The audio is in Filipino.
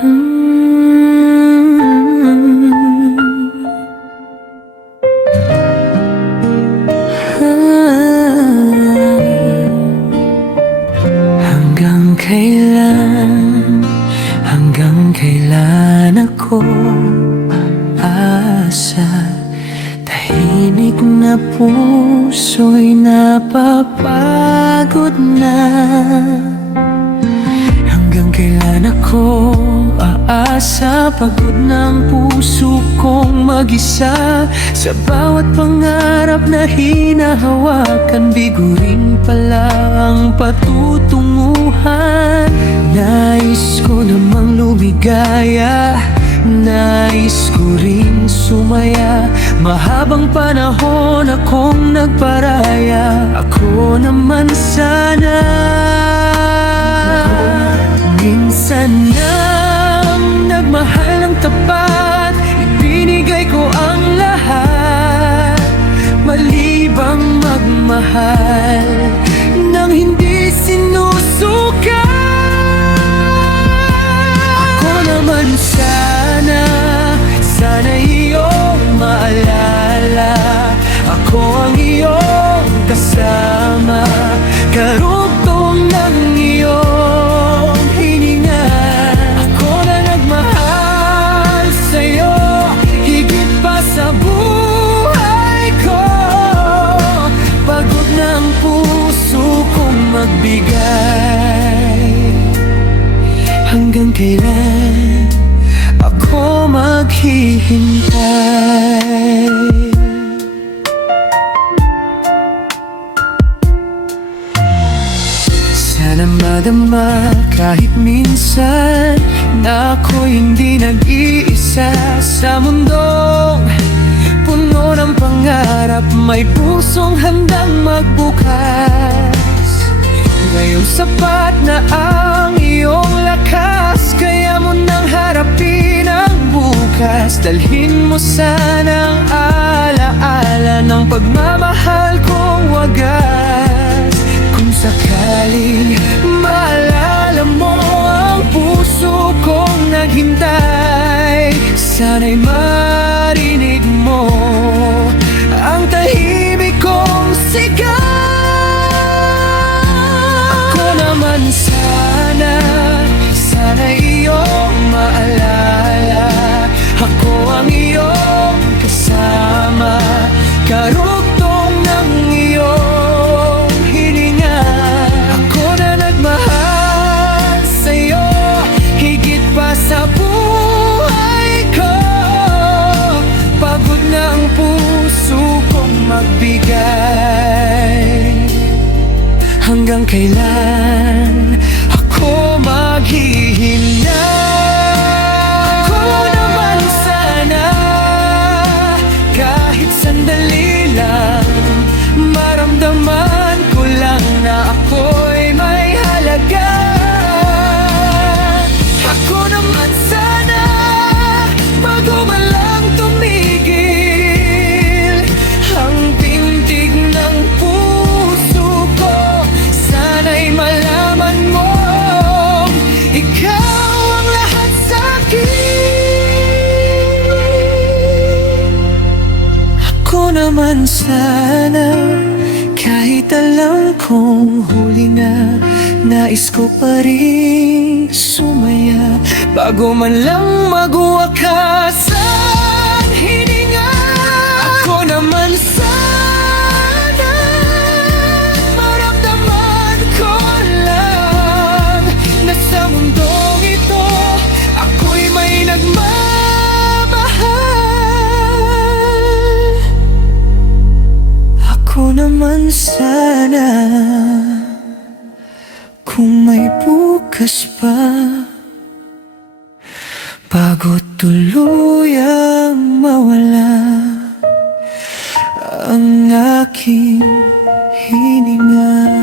Hanggang kailan, hanggang kailan ako aasa? Tahimik na puso'y napapagod na. Hanggang kailan ako aasa? Pagod na ang puso kong mag-isa. Sa bawat pangarap na hinahawakan, bigo rin pala ang patutunguhan. Nais ko namang lumigaya, nais ko rin sumaya. Mahabang panahon akong nagparaya, ako naman sana. Minsan nang nagmahal ng tapat, ibinigay ko ang lahat. Mali bang magmahal nang hindi sinusukat? Ako naman sana, sana iyong maalala. Ako ang iyong kasama, karugtong ng iyong hininga. Ako na nagmahal sa'yo, higit pa sa buhay ko. Pagod na ang puso kong magbigay. Hanggang kailan ako maghihintay? Sana madama kahit minsan na ako'y hindi nag-iisa sa mundong puno ng pangarap. May pusong handang magbukas. Ngayong sapat na ang iyong lakas, kaya mo nang harapin ang bukas. Dalhin mo sana ang alaala ng pagmamahal kong wagas. Kung sakaling maalala mo ang puso kong naghintay, sana'y marinig mo ang tahimik kong sigaw. Sana, sana iyong maalala. Ako ang iyong kasama, karugtong ng iyong hininga. Ako na nagmahal sa'yo, higit pa sa buhay ko. Pagod na ang puso kong magbigay. Hanggang kailan ako maghihintay? Ako naman sana, kahit sandali lang, maramdaman ko lang na ako'y may halaga. Ako naman sana, bago man lang tumigil ang tintig ng puso ko, sana'y malaman mo ikaw ang lahat sa'kin. Ako naman sana, kahit alam kong huli na, nais ko pa rin sumaya. Bago man lang magwakas ang hininga. Ako naman sana, maramdaman ko lang na sa mundong ito ako'y may nagmamahal. Ako naman sana, kung may bukas pa, bago tuluyang mawala ang aking hininga.